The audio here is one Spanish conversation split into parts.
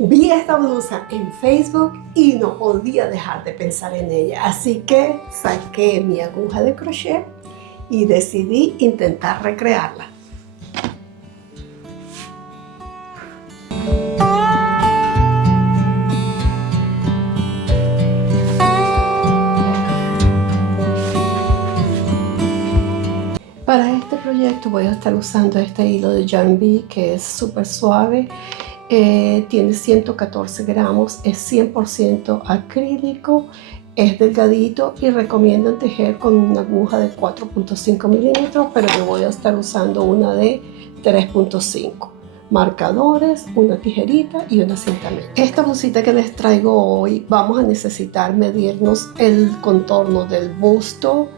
Vi esta blusa en Facebook y no podía dejar de pensar en ella, así que saqué mi aguja de crochet y decidí intentar recrearla. Para este proyecto voy a estar usando este hilo de Yarn Bee que es súper suave. Tiene 114 gramos, es 100% acrílico, es delgadito y recomiendan tejer con una aguja de 4.5 milímetros, pero yo voy a estar usando una de 3.5. Marcadores, una tijerita y una cinta métrica. Esta blusita que les traigo hoy vamos a necesitar medirnos el contorno del busto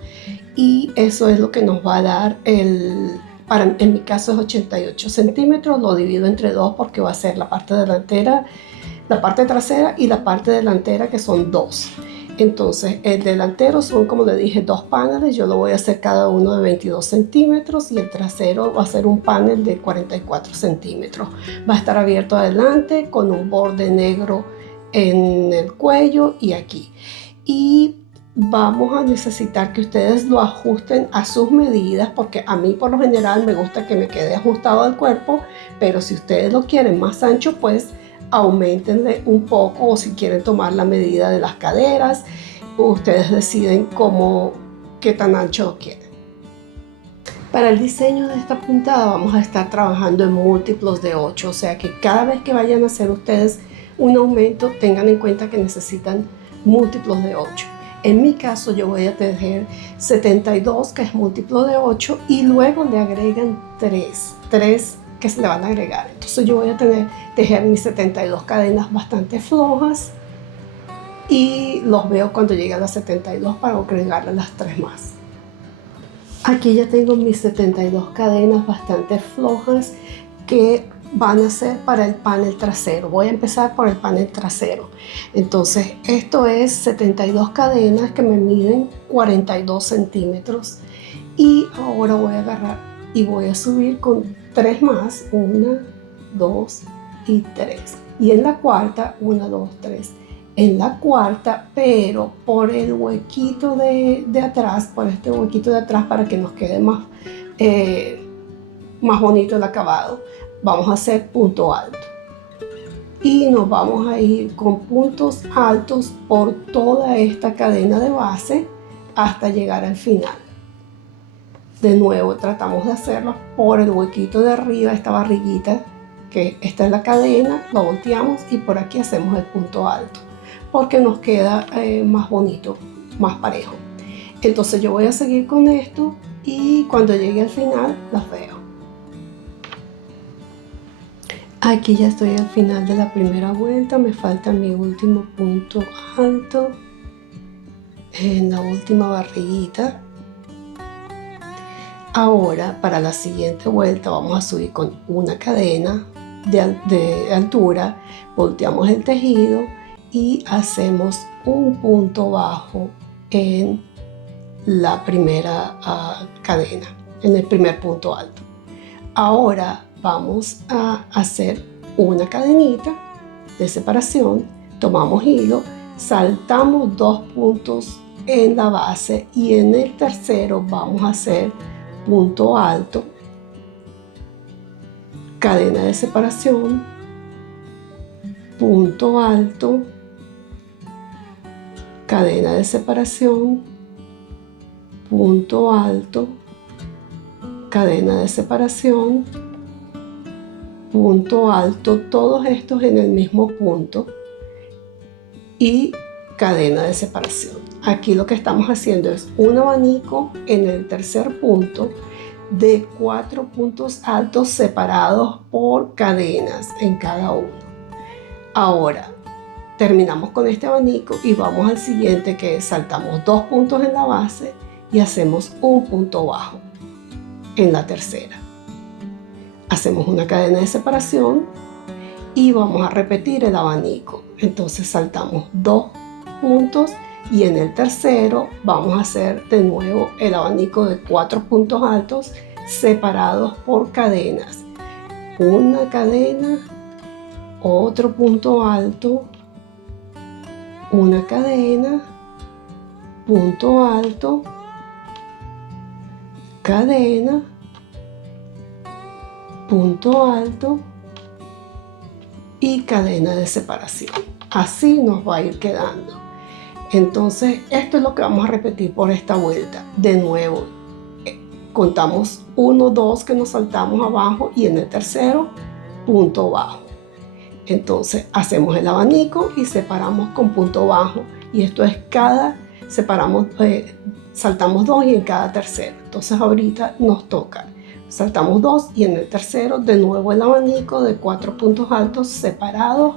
y eso es lo que nos va a dar en mi caso es 88 centímetros, lo divido entre dos porque va a ser la parte delantera, la parte trasera y la parte delantera que son dos. Entonces el delantero son, como le dije, dos paneles, yo lo voy a hacer cada uno de 22 centímetros y el trasero va a ser un panel de 44 centímetros. Va a estar abierto adelante con un borde negro en el cuello y aquí. Y vamos a necesitar que ustedes lo ajusten a sus medidas porque a mí por lo general me gusta que me quede ajustado al cuerpo, pero si ustedes lo quieren más ancho, pues aumentenle un poco, o si quieren tomar la medida de las caderas, ustedes deciden qué tan ancho lo quieren. Para el diseño de esta puntada vamos a estar trabajando en múltiplos de 8, o sea que cada vez que vayan a hacer ustedes un aumento, tengan en cuenta que necesitan múltiplos de 8. En mi caso yo voy a tejer 72, que es múltiplo de 8, y luego le agregan 3 que se le van a agregar. Entonces yo voy a tejer mis 72 cadenas bastante flojas y los veo cuando llegue a las 72 para agregarle las 3 más. Aquí ya tengo mis 72 cadenas bastante flojas que van a ser para el panel trasero. Voy a empezar por el panel trasero. Entonces esto es 72 cadenas que me miden 42 centímetros y ahora voy a agarrar y voy a subir con 3 más, 1, 2 y 3, y en la cuarta 1, 2, 3, en la cuarta, pero por el huequito de atrás, por este huequito de atrás, para que nos quede más bonito el acabado, vamos a hacer punto alto y nos vamos a ir con puntos altos por toda esta cadena de base hasta llegar al final. De nuevo tratamos de hacerlo por el huequito de arriba, esta barriguita, que esta es la cadena, lo volteamos y por aquí hacemos el punto alto porque nos queda más bonito, más parejo. Entonces yo voy a seguir con esto y cuando llegue al final las veo. Aquí ya estoy al final de la primera vuelta, me falta mi último punto alto en la última barriguita. Ahora para la siguiente vuelta vamos a subir con una cadena de altura, volteamos el tejido y hacemos un punto bajo en la primera cadena, en el primer punto alto. Ahora vamos a hacer una cadenita de separación, tomamos hilo, saltamos 2 puntos en la base y en el tercero vamos a hacer punto alto, cadena de separación, punto alto, cadena de separación, punto alto, cadena de separación, punto alto, todos estos en el mismo punto y cadena de separación. Aquí lo que estamos haciendo es un abanico en el tercer punto de 4 puntos altos separados por cadenas en cada uno. Ahora terminamos con este abanico y vamos al siguiente, que es saltamos 2 puntos en la base y hacemos un punto bajo en la tercera. Hacemos una cadena de separación y vamos a repetir el abanico. Entonces saltamos 2 puntos y en el tercero vamos a hacer de nuevo el abanico de 4 puntos altos separados por cadenas. Una cadena otro punto alto, una cadena, punto alto, cadena, punto alto y cadena de separación. Así nos va a ir quedando. Entonces esto es lo que vamos a repetir por esta vuelta. De nuevo, contamos 1, 2 que nos saltamos abajo y en el tercero punto bajo. Entonces hacemos el abanico y separamos con punto bajo, y esto es saltamos 2 y en cada tercero. Entonces ahorita nos toca, saltamos 2 y en el tercero de nuevo el abanico de 4 puntos altos separados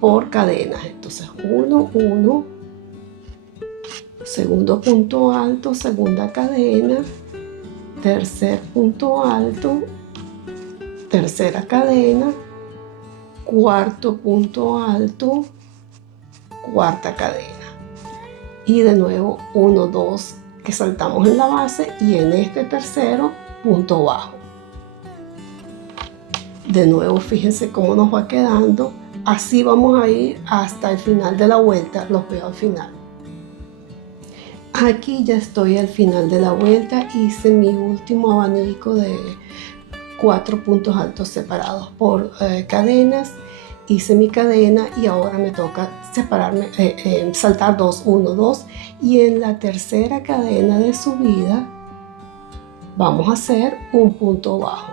por cadenas. Entonces 1, 1, segundo punto alto, segunda cadena, tercer punto alto, tercera cadena, cuarto punto alto, cuarta cadena, y de nuevo 1, 2 que saltamos en la base y en este tercero punto bajo. De nuevo fíjense cómo nos va quedando. Así vamos a ir hasta el final de la vuelta. Los veo al final. Aquí ya estoy al final de la vuelta. Hice mi último abanico de 4 puntos altos separados por cadenas. Hice mi cadena y ahora me toca separarme, saltar 2, 1, 2, y en la tercera cadena de subida vamos a hacer un punto bajo.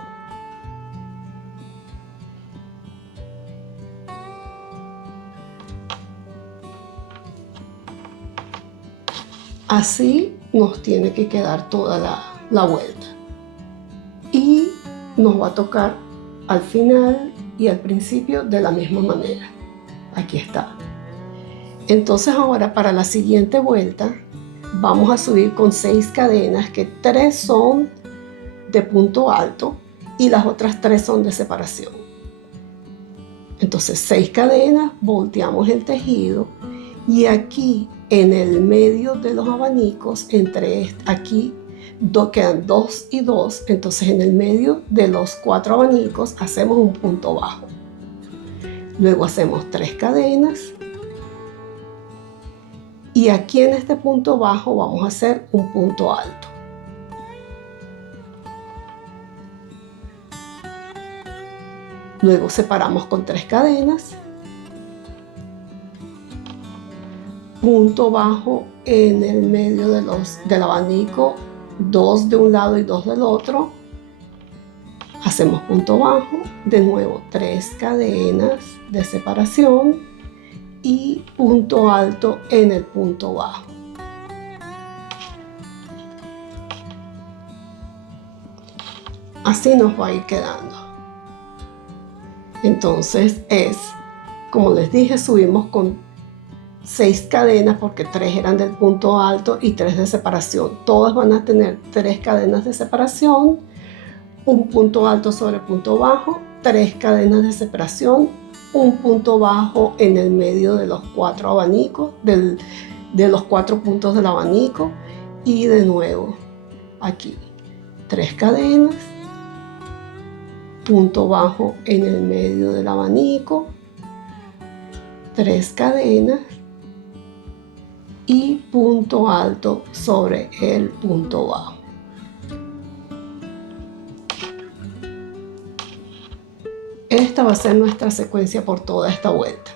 Así nos tiene que quedar toda la vuelta, y nos va a tocar al final y al principio de la misma manera. Aquí está. Entonces ahora para la siguiente vuelta vamos a subir con 6 cadenas, que 3 son de punto alto y las otras 3 son de separación. Entonces 6 cadenas, volteamos el tejido, y aquí en el medio de los abanicos, aquí quedan 2 y 2, entonces en el medio de los 4 abanicos hacemos un punto bajo. Luego hacemos 3 cadenas, y aquí en este punto bajo vamos a hacer un punto alto. Luego separamos con 3 cadenas, punto bajo en el medio del abanico, 2 de un lado y 2 del otro, hacemos punto bajo, de nuevo 3 cadenas de separación y punto alto en el punto bajo. Así nos va a ir quedando. Entonces como les dije, subimos con 6 cadenas porque 3 eran del punto alto y 3 de separación. Todas van a tener 3 cadenas de separación, un punto alto sobre punto bajo, 3 cadenas de separación, un punto bajo en el medio de los 4 abanicos, de los 4 puntos del abanico, y de nuevo aquí 3 cadenas, punto bajo en el medio del abanico, 3 cadenas y punto alto sobre el punto bajo. Esta va a ser nuestra secuencia por toda esta vuelta,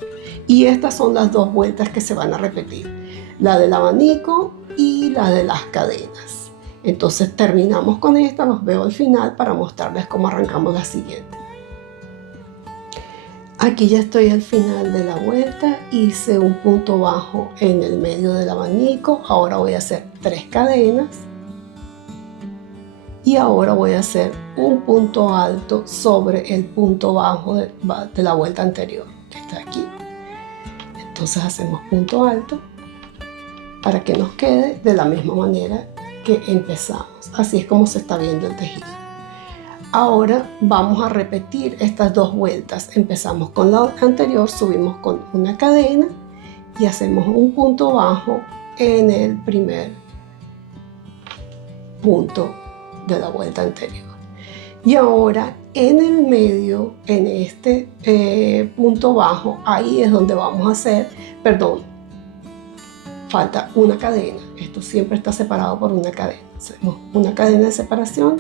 y estas son las 2 vueltas que se van a repetir, la del abanico y la de las cadenas. Entonces terminamos con esta, los veo al final para mostrarles cómo arrancamos la siguiente. Aquí ya estoy al final de la vuelta, hice un punto bajo en el medio del abanico, ahora voy a hacer 3 cadenas y ahora voy a hacer un punto alto sobre el punto bajo de la vuelta anterior, que está aquí. Entonces hacemos punto alto para que nos quede de la misma manera que empezamos. Así es como se está viendo el tejido. Ahora vamos a repetir estas 2 vueltas. Empezamos con la anterior, subimos con una cadena y hacemos un punto bajo en el primer punto de la vuelta anterior. Y ahora en el medio, en este punto bajo, ahí es donde vamos a hacer, perdón, falta una cadena. Esto siempre está separado por una cadena. Hacemos una cadena de separación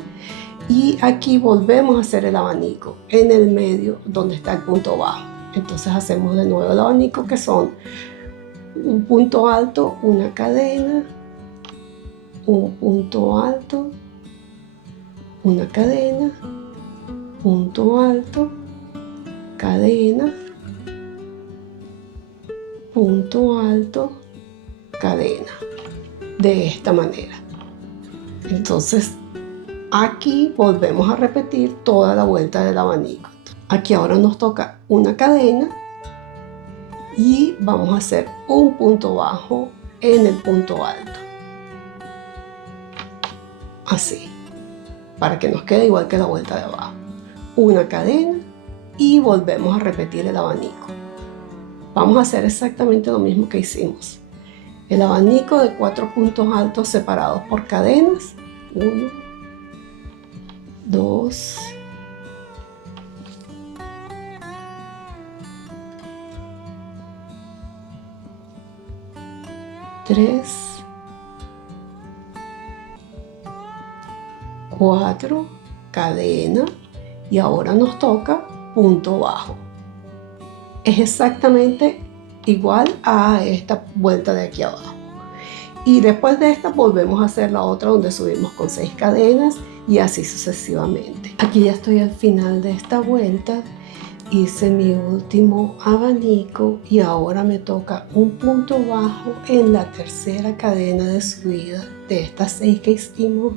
y aquí volvemos a hacer el abanico en el medio donde está el punto bajo. Entonces hacemos de nuevo el abanico, que son un punto alto, una cadena, un punto alto, una cadena, punto alto, cadena, punto alto, cadena, de esta manera. Entonces aquí volvemos a repetir toda la vuelta del abanico. Aquí ahora nos toca una cadena y vamos a hacer un punto bajo en el punto alto, así, para que nos quede igual que la vuelta de abajo. Una cadena y volvemos a repetir el abanico. Vamos a hacer exactamente lo mismo que hicimos. El abanico de 4 puntos altos separados por cadenas. 1, 2, 3, 4, cadena, y ahora nos toca punto bajo. Es exactamente igual a esta vuelta de aquí abajo. Y después de esta volvemos a hacer la otra donde subimos con 6 cadenas y así sucesivamente. Aquí ya estoy al final de esta vuelta. Hice mi último abanico y ahora me toca un punto bajo en la tercera cadena de subida de estas 6 que hicimos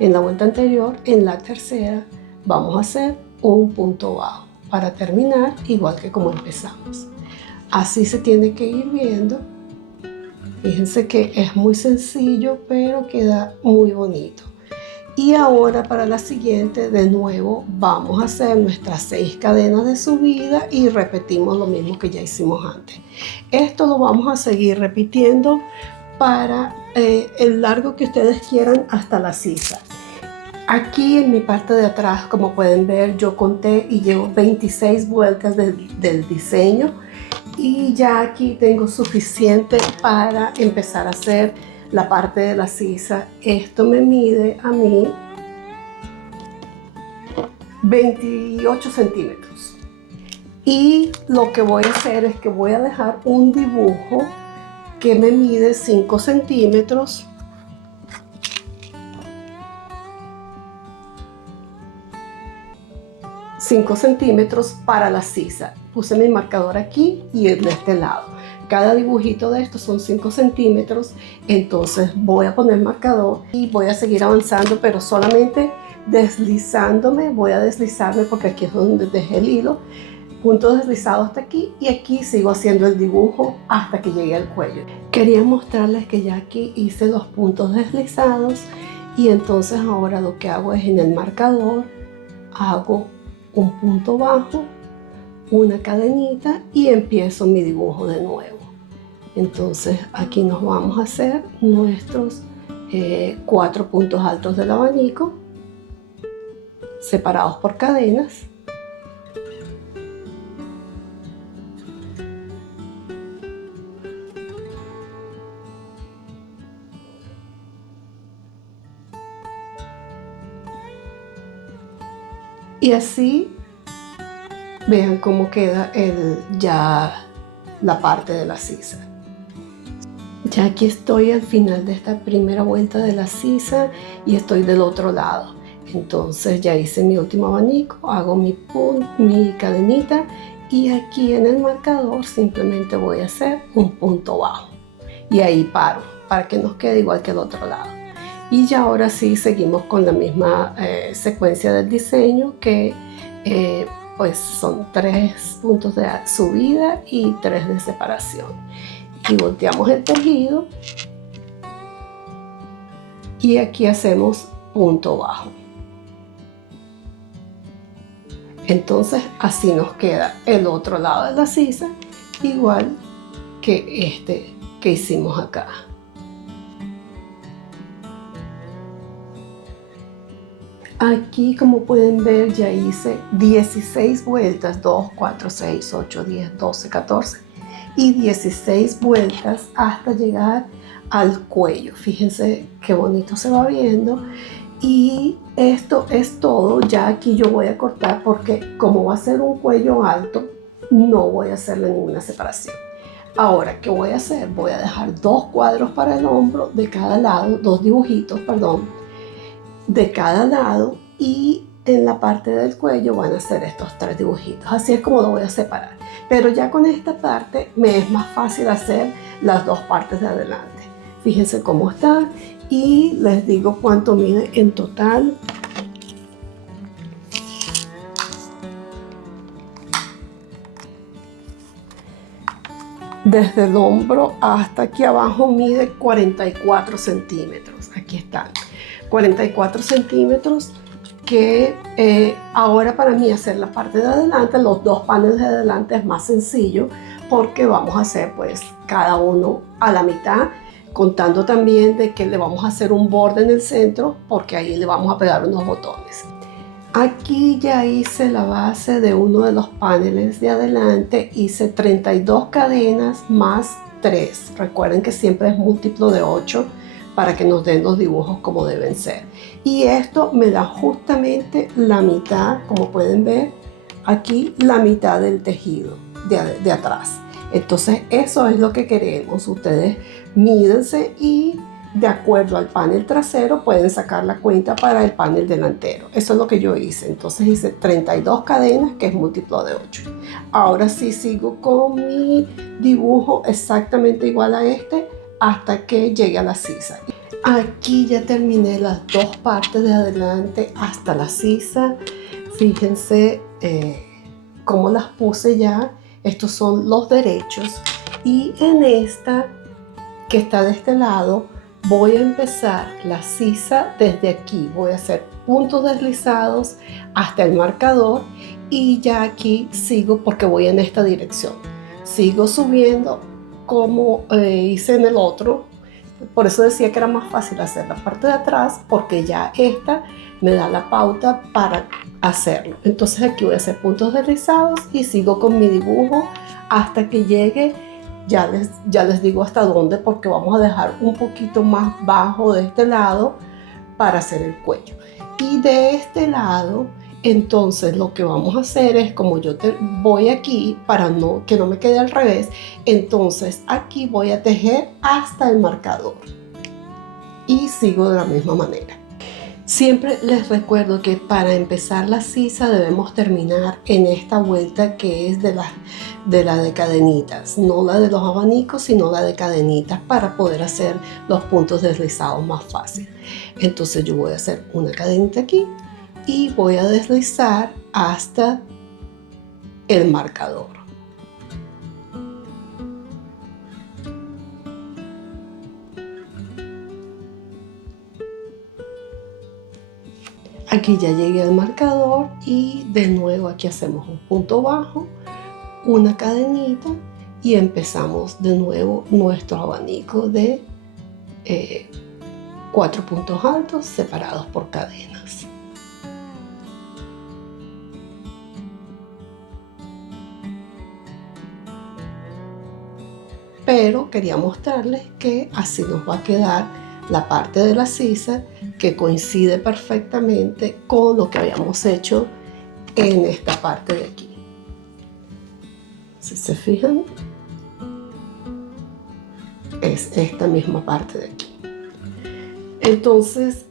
en la vuelta anterior. En la tercera vamos a hacer un punto bajo para terminar igual que como empezamos. Así se tiene que ir viendo. Fíjense que es muy sencillo, pero queda muy bonito. Y ahora para la siguiente, de nuevo, vamos a hacer nuestras 6 cadenas de subida y repetimos lo mismo que ya hicimos antes. Esto lo vamos a seguir repitiendo para el largo que ustedes quieran hasta la sisa. Aquí en mi parte de atrás, como pueden ver, yo conté y llevo 26 vueltas del diseño. Y ya aquí tengo suficiente para empezar a hacer la parte de la sisa. Esto me mide a mí 28 centímetros. Y lo que voy a hacer es que voy a dejar un dibujo que me mide 5 centímetros. Para la sisa. Puse mi marcador aquí y el de este lado. Cada dibujito de estos son 5 centímetros. Entonces voy a poner marcador y voy a seguir avanzando, pero solamente deslizándome. Voy a deslizarme porque aquí es donde dejé el hilo. Punto deslizado hasta aquí y aquí sigo haciendo el dibujo hasta que llegue al cuello. Quería mostrarles que ya aquí hice los puntos deslizados y entonces ahora lo que hago es en el marcador hago un punto bajo, una cadenita y empiezo mi dibujo de nuevo. Entonces aquí nos vamos a hacer nuestros 4 puntos altos del abanico separados por cadenas. Y así vean cómo queda ya la parte de la sisa. Ya aquí estoy al final de esta primera vuelta de la sisa y estoy del otro lado. Entonces ya hice mi último abanico, hago mi cadenita y aquí en el marcador simplemente voy a hacer un punto bajo. Y ahí paro para que nos quede igual que el otro lado. Y ya ahora sí seguimos con la misma secuencia del diseño que pues son 3 puntos de subida y 3 de separación. Y volteamos el tejido y aquí hacemos punto bajo. Entonces así nos queda el otro lado de la sisa igual que este que hicimos acá. Aquí, como pueden ver, ya hice 16 vueltas, 2, 4, 6, 8, 10, 12, 14 y 16 vueltas hasta llegar al cuello. Fíjense qué bonito se va viendo. Y esto es todo. Ya aquí yo voy a cortar porque como va a ser un cuello alto, no voy a hacerle ninguna separación. Ahora, ¿qué voy a hacer? Voy a dejar 2 cuadros para el hombro de cada lado, 2 dibujitos, perdón, de cada lado, y en la parte del cuello van a ser estos 3 dibujitos. Así es como lo voy a separar. Pero ya con esta parte me es más fácil hacer las 2 partes de adelante. Fíjense cómo está y les digo cuánto mide en total. Desde el hombro hasta aquí abajo mide 44 centímetros. Aquí están. 44 centímetros que ahora para mí hacer la parte de adelante, los 2 paneles de adelante es más sencillo porque vamos a hacer pues cada uno a la mitad, contando también de que le vamos a hacer un borde en el centro porque ahí le vamos a pegar unos botones. Aquí ya hice la base de uno de los paneles de adelante, hice 32 cadenas más 3. Recuerden que siempre es múltiplo de 8 para que nos den los dibujos como deben ser. Y esto me da justamente la mitad, como pueden ver, aquí la mitad del tejido de atrás. Entonces eso es lo que queremos. Ustedes mídense y de acuerdo al panel trasero pueden sacar la cuenta para el panel delantero. Eso es lo que yo hice. Entonces hice 32 cadenas, que es múltiplo de 8. Ahora sí sigo con mi dibujo exactamente igual a este hasta que llegue a la sisa. Aquí ya terminé las 2 partes de adelante hasta la sisa. Fíjense cómo las puse ya. Estos son los derechos. Y en esta que está de este lado, voy a empezar la sisa desde aquí. Voy a hacer puntos deslizados hasta el marcador y ya aquí sigo porque voy en esta dirección. Sigo subiendo como hice en el otro. Por eso decía que era más fácil hacer la parte de atrás porque ya esta me da la pauta para hacerlo. Entonces aquí voy a hacer puntos deslizados y sigo con mi dibujo hasta que llegue. Ya les digo hasta dónde porque vamos a dejar un poquito más bajo de este lado para hacer el cuello. Y de este lado, entonces lo que vamos a hacer es, como yo voy aquí para que no me quede al revés, entonces aquí voy a tejer hasta el marcador y sigo de la misma manera. Siempre les recuerdo que para empezar la sisa debemos terminar en esta vuelta que es de la de cadenitas, no la de los abanicos, sino la de cadenitas para poder hacer los puntos deslizados más fácil. Entonces yo voy a hacer una cadenita aquí y voy a deslizar hasta el marcador. Aquí ya llegué al marcador y de nuevo aquí hacemos un punto bajo, una cadenita y empezamos de nuevo nuestro abanico de 4 puntos altos separados por cadenas. Pero quería mostrarles que así nos va a quedar la parte de la sisa, que coincide perfectamente con lo que habíamos hecho en esta parte de aquí. Si se fijan, es esta misma parte de aquí. Entonces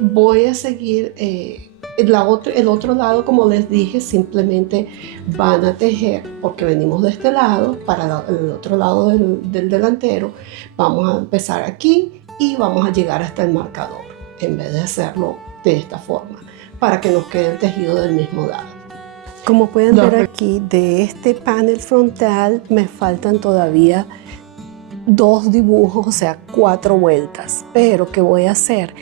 voy a seguir el otro lado, como les dije, simplemente van a tejer, porque venimos de este lado, para el otro lado del delantero, vamos a empezar aquí y vamos a llegar hasta el marcador, en vez de hacerlo de esta forma, para que nos quede el tejido del mismo lado. Como pueden ver aquí, de este panel frontal me faltan todavía 2 dibujos, o sea, 4 vueltas. Pero ¿qué voy a hacer?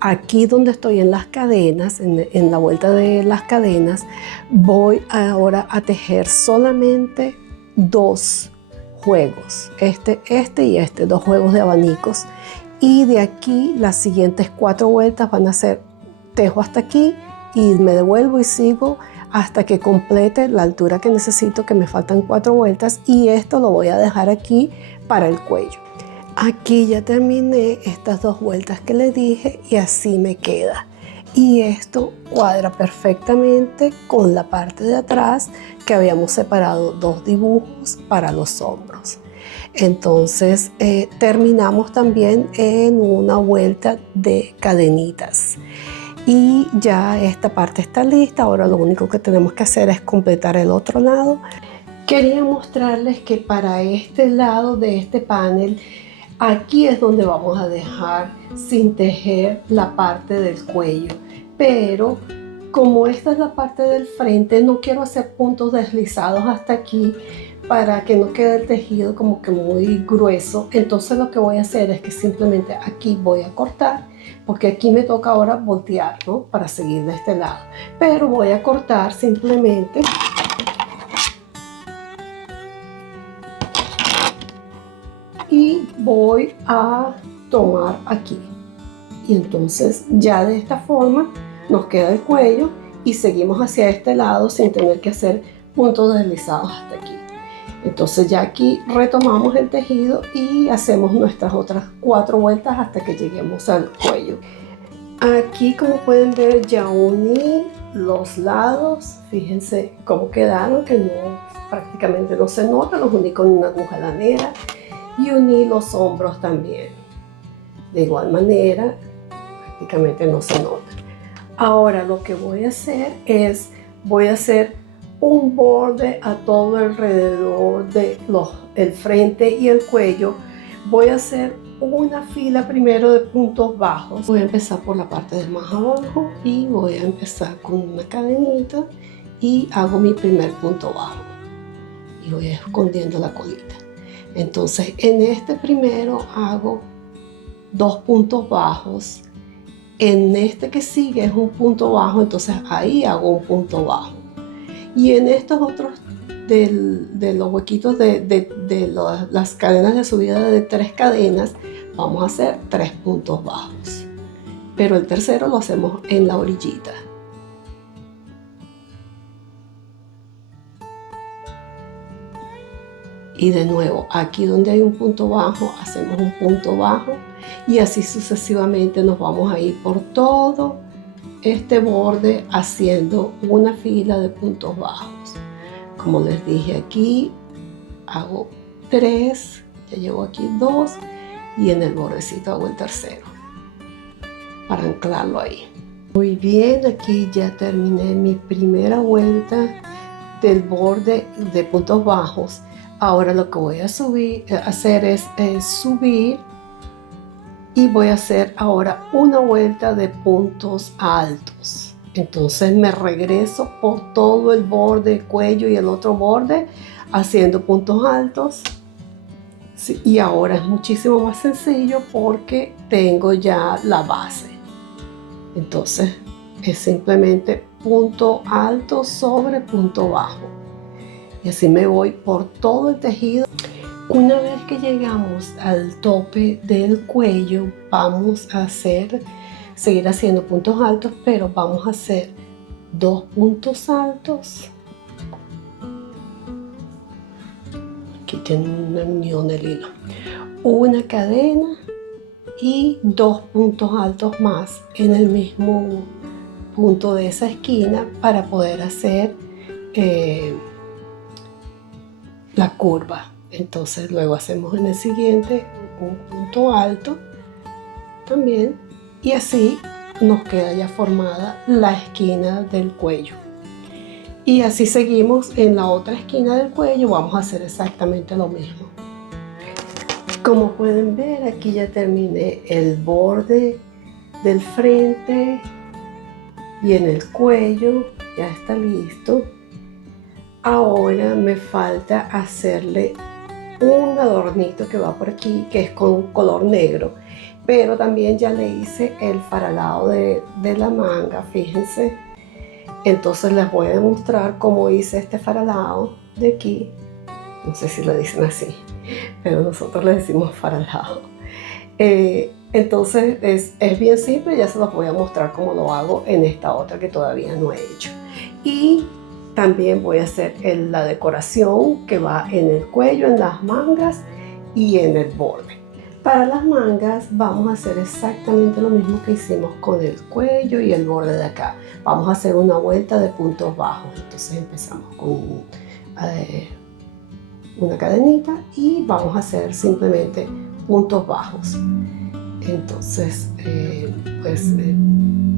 Aquí donde estoy en las cadenas, en la vuelta de las cadenas, voy ahora a tejer solamente 2 juegos, este y este, 2 juegos de abanicos. Y de aquí las siguientes 4 vueltas van a ser tejo hasta aquí y me devuelvo y sigo hasta que complete la altura que necesito, que me faltan 4 vueltas, y esto lo voy a dejar aquí para el cuello. Aquí ya terminé estas 2 vueltas que le dije y así me queda. Y esto cuadra perfectamente con la parte de atrás, que habíamos separado 2 dibujos para los hombros. Entonces terminamos también en una vuelta de cadenitas. Y ya esta parte está lista. Ahora lo único que tenemos que hacer es completar el otro lado. Quería mostrarles que para este lado de este panel, aquí es donde vamos a dejar sin tejer la parte del cuello. Pero como esta es la parte del frente, no quiero hacer puntos deslizados hasta aquí para que no quede el tejido como que muy grueso. Entonces lo que voy a hacer es que simplemente aquí voy a cortar, porque aquí me toca ahora voltear, ¿no?, para seguir de este lado. Pero voy a cortar simplemente y voy a tomar aquí. Y entonces ya de esta forma nos queda el cuello y seguimos hacia este lado sin tener que hacer puntos deslizados hasta aquí. Entonces ya aquí retomamos el tejido y hacemos nuestras otras 4 vueltas hasta que lleguemos al cuello. Aquí, como pueden ver, ya uní los lados. Fíjense cómo quedaron, que no, prácticamente no se nota. Los uní con una aguja lanera y uní los hombros también. De igual manera, prácticamente no se nota. Ahora lo que voy a hacer es, voy a hacer un borde a todo alrededor de el frente y el cuello. Voy a hacer una fila primero de puntos bajos. Voy a empezar por la parte de más abajo y voy a empezar con una cadenita y hago mi primer punto bajo y voy escondiendo la colita. Entonces en este primero hago 2 puntos bajos. En este que sigue es un punto bajo, entonces ahí hago un punto bajo. Y en estos otros de los huequitos de las cadenas de subida de 3 cadenas, vamos a hacer 3 puntos bajos. Pero el tercero lo hacemos en la orillita. Y de nuevo, aquí donde hay un punto bajo, hacemos un punto bajo. Y así sucesivamente nos vamos a ir por todo este borde haciendo una fila de puntos bajos. Como les dije, aquí hago 3, ya llevo aquí 2 y en el bordecito hago el tercero para anclarlo ahí. Muy bien, aquí ya terminé mi primera vuelta del borde de puntos bajos. Ahora lo que voy a hacer es subir y voy a hacer ahora una vuelta de puntos altos. Entonces me regreso por todo el borde, cuello y el otro borde haciendo puntos altos. Sí, y ahora es muchísimo más sencillo porque tengo ya la base. Entonces es simplemente punto alto sobre punto bajo. Y así me voy por todo el tejido. Una vez que llegamos al tope del cuello, vamos a seguir haciendo puntos altos, pero vamos a hacer 2 puntos altos. Aquí tiene una unión del hilo. Una cadena y 2 puntos altos más en el mismo punto de esa esquina para poder hacer la curva. Entonces luego hacemos en el siguiente un punto alto también y así nos queda ya formada la esquina del cuello. Y así seguimos en la otra esquina del cuello, vamos a hacer exactamente lo mismo. Como pueden ver, aquí ya terminé el borde del frente y en el cuello ya está listo. Ahora me falta hacerle un adornito que va por aquí, que es con color negro, pero también ya le hice el faralado de la manga, fíjense. Entonces les voy a demostrar cómo hice este faralado de aquí. No sé si lo dicen así, pero nosotros le decimos faralado. Entonces es bien simple, ya se los voy a mostrar cómo lo hago en esta otra que todavía no he hecho. Y también voy a hacer la decoración que va en el cuello, en las mangas y en el borde. Para las mangas vamos a hacer exactamente lo mismo que hicimos con el cuello y el borde de acá. Vamos a hacer una vuelta de puntos bajos. Entonces empezamos con una cadenita y vamos a hacer simplemente puntos bajos. Entonces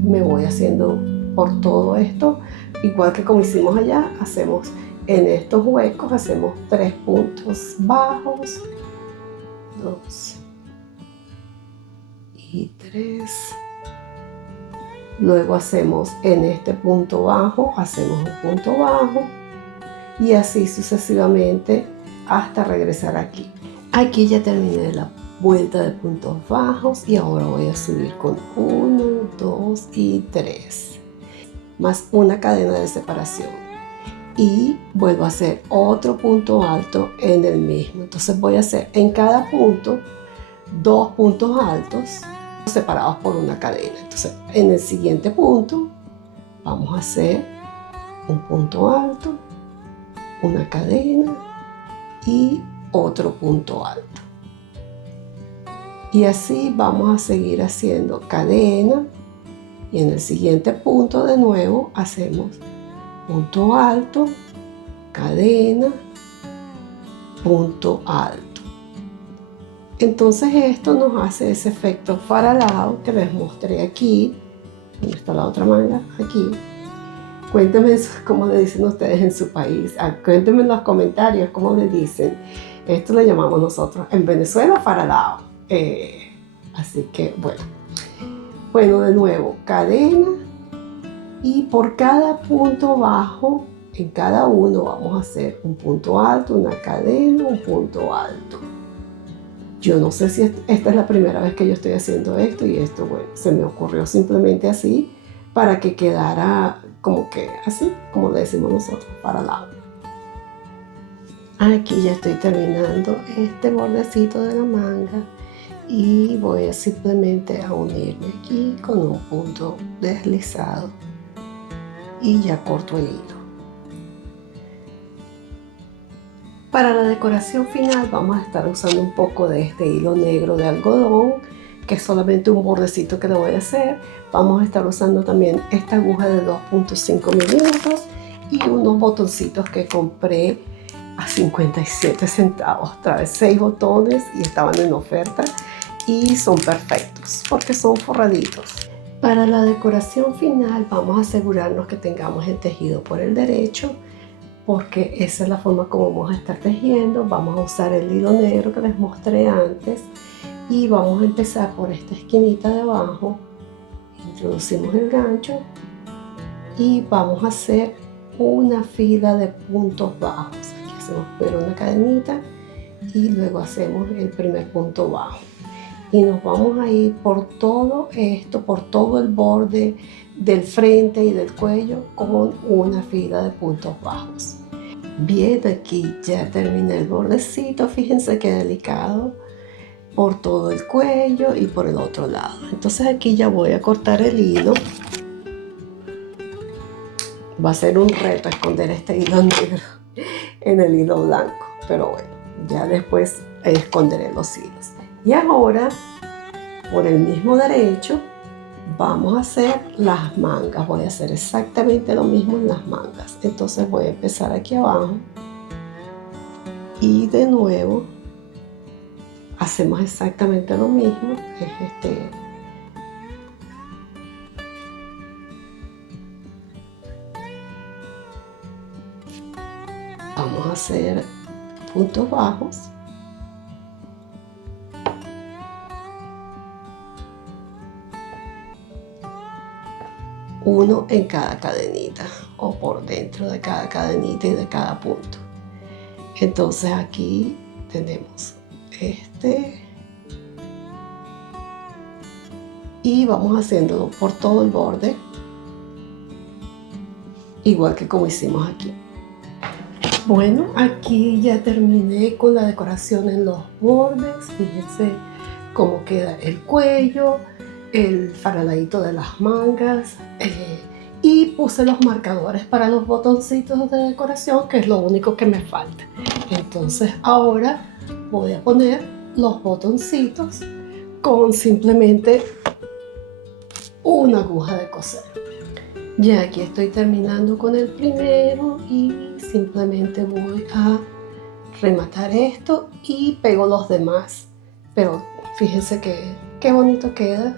me voy haciendo por todo esto, igual que como hicimos allá. Hacemos en estos huecos, hacemos 3 puntos bajos, 2 y 3. Luego hacemos en este punto bajo, hacemos un punto bajo y así sucesivamente hasta regresar aquí. Aquí ya terminé la vuelta de puntos bajos y ahora voy a subir con 1, 2 y 3, más una cadena de separación, y vuelvo a hacer otro punto alto en el mismo. Entonces voy a hacer en cada punto 2 puntos altos separados por una cadena. Entonces en el siguiente punto vamos a hacer un punto alto, una cadena y otro punto alto. Y así vamos a seguir haciendo cadena, y en el siguiente punto de nuevo hacemos punto alto, cadena, punto alto. Entonces esto nos hace ese efecto faralao que les mostré aquí. ¿Dónde está la otra manga? Aquí. Cuéntenme cómo le dicen ustedes en su país. Cuéntenme en los comentarios cómo le dicen. Esto le llamamos nosotros en Venezuela faralao. Así que bueno, de nuevo cadena, y por cada punto bajo en cada uno vamos a hacer un punto alto, una cadena, un punto alto. Yo no sé si esta es la primera vez que yo estoy haciendo esto, y esto se me ocurrió simplemente así para que quedara como que así, como le decimos nosotros, para lado. Aquí ya estoy terminando este bordecito de la manga y voy simplemente a unirme aquí con un punto deslizado y ya corto el hilo. Para la decoración final vamos a estar usando un poco de este hilo negro de algodón, que es solamente un bordecito que le voy a hacer. Vamos a estar usando también esta aguja de 2.5 milímetros y unos botoncitos que compré a 57 centavos. Trae 6 botones y estaban en oferta y son perfectos porque son forraditos. Para la decoración final vamos a asegurarnos que tengamos el tejido por el derecho, porque esa es la forma como vamos a estar tejiendo. Vamos a usar el hilo negro que les mostré antes y vamos a empezar por esta esquinita de abajo. Introducimos el gancho y vamos a hacer una fila de puntos bajos. Aquí hacemos primero una cadenita y luego hacemos el primer punto bajo. Y nos vamos a ir por todo esto, por todo el borde del frente y del cuello con una fila de puntos bajos. Bien, aquí ya terminé el bordecito. Fíjense qué delicado por todo el cuello y por el otro lado. Entonces aquí ya voy a cortar el hilo. Va a ser un reto esconder este hilo negro en el hilo blanco, pero bueno, ya después esconderé los hilos. Y ahora, por el mismo derecho, vamos a hacer las mangas. Voy a hacer exactamente lo mismo en las mangas. Entonces voy a empezar aquí abajo y de nuevo hacemos exactamente lo mismo. Vamos a hacer puntos bajos. Uno en cada cadenita o por dentro de cada cadenita y de cada punto. Entonces aquí tenemos y vamos haciéndolo por todo el borde, igual que como hicimos aquí. Bueno, aquí ya terminé con la decoración en los bordes. Fíjense cómo queda el cuello, el faraladito de las mangas, y puse los marcadores para los botoncitos de decoración, que es lo único que me falta. Entonces ahora voy a poner los botoncitos con simplemente una aguja de coser. Ya aquí estoy terminando con el primero y simplemente voy a rematar esto y pego los demás. Pero fíjense qué bonito queda.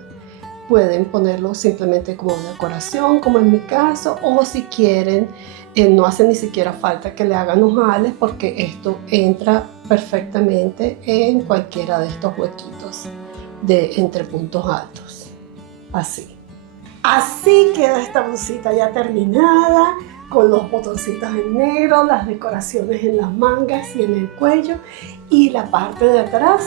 Pueden ponerlo simplemente como decoración, como en mi caso, o si quieren, no hace ni siquiera falta que le hagan ojales, porque esto entra perfectamente en cualquiera de estos huequitos entre puntos altos. Así queda esta blusita ya terminada, con los botoncitos en negro, las decoraciones en las mangas y en el cuello, y la parte de atrás.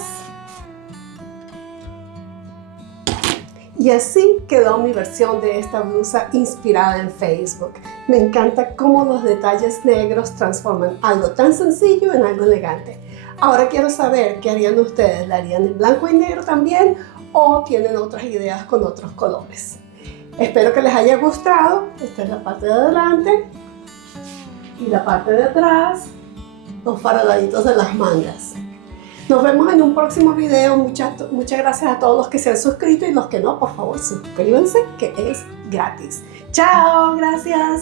Y así quedó mi versión de esta blusa inspirada en Facebook. Me encanta cómo los detalles negros transforman algo tan sencillo en algo elegante. Ahora quiero saber qué harían ustedes. ¿La harían en blanco y negro también o tienen otras ideas con otros colores? Espero que les haya gustado. Esta es la parte de adelante y la parte de atrás, los faradaditos de las mangas. Nos vemos en un próximo video. Muchas gracias a todos los que se han suscrito, y los que no, por favor suscríbanse, que es gratis. Chao, gracias.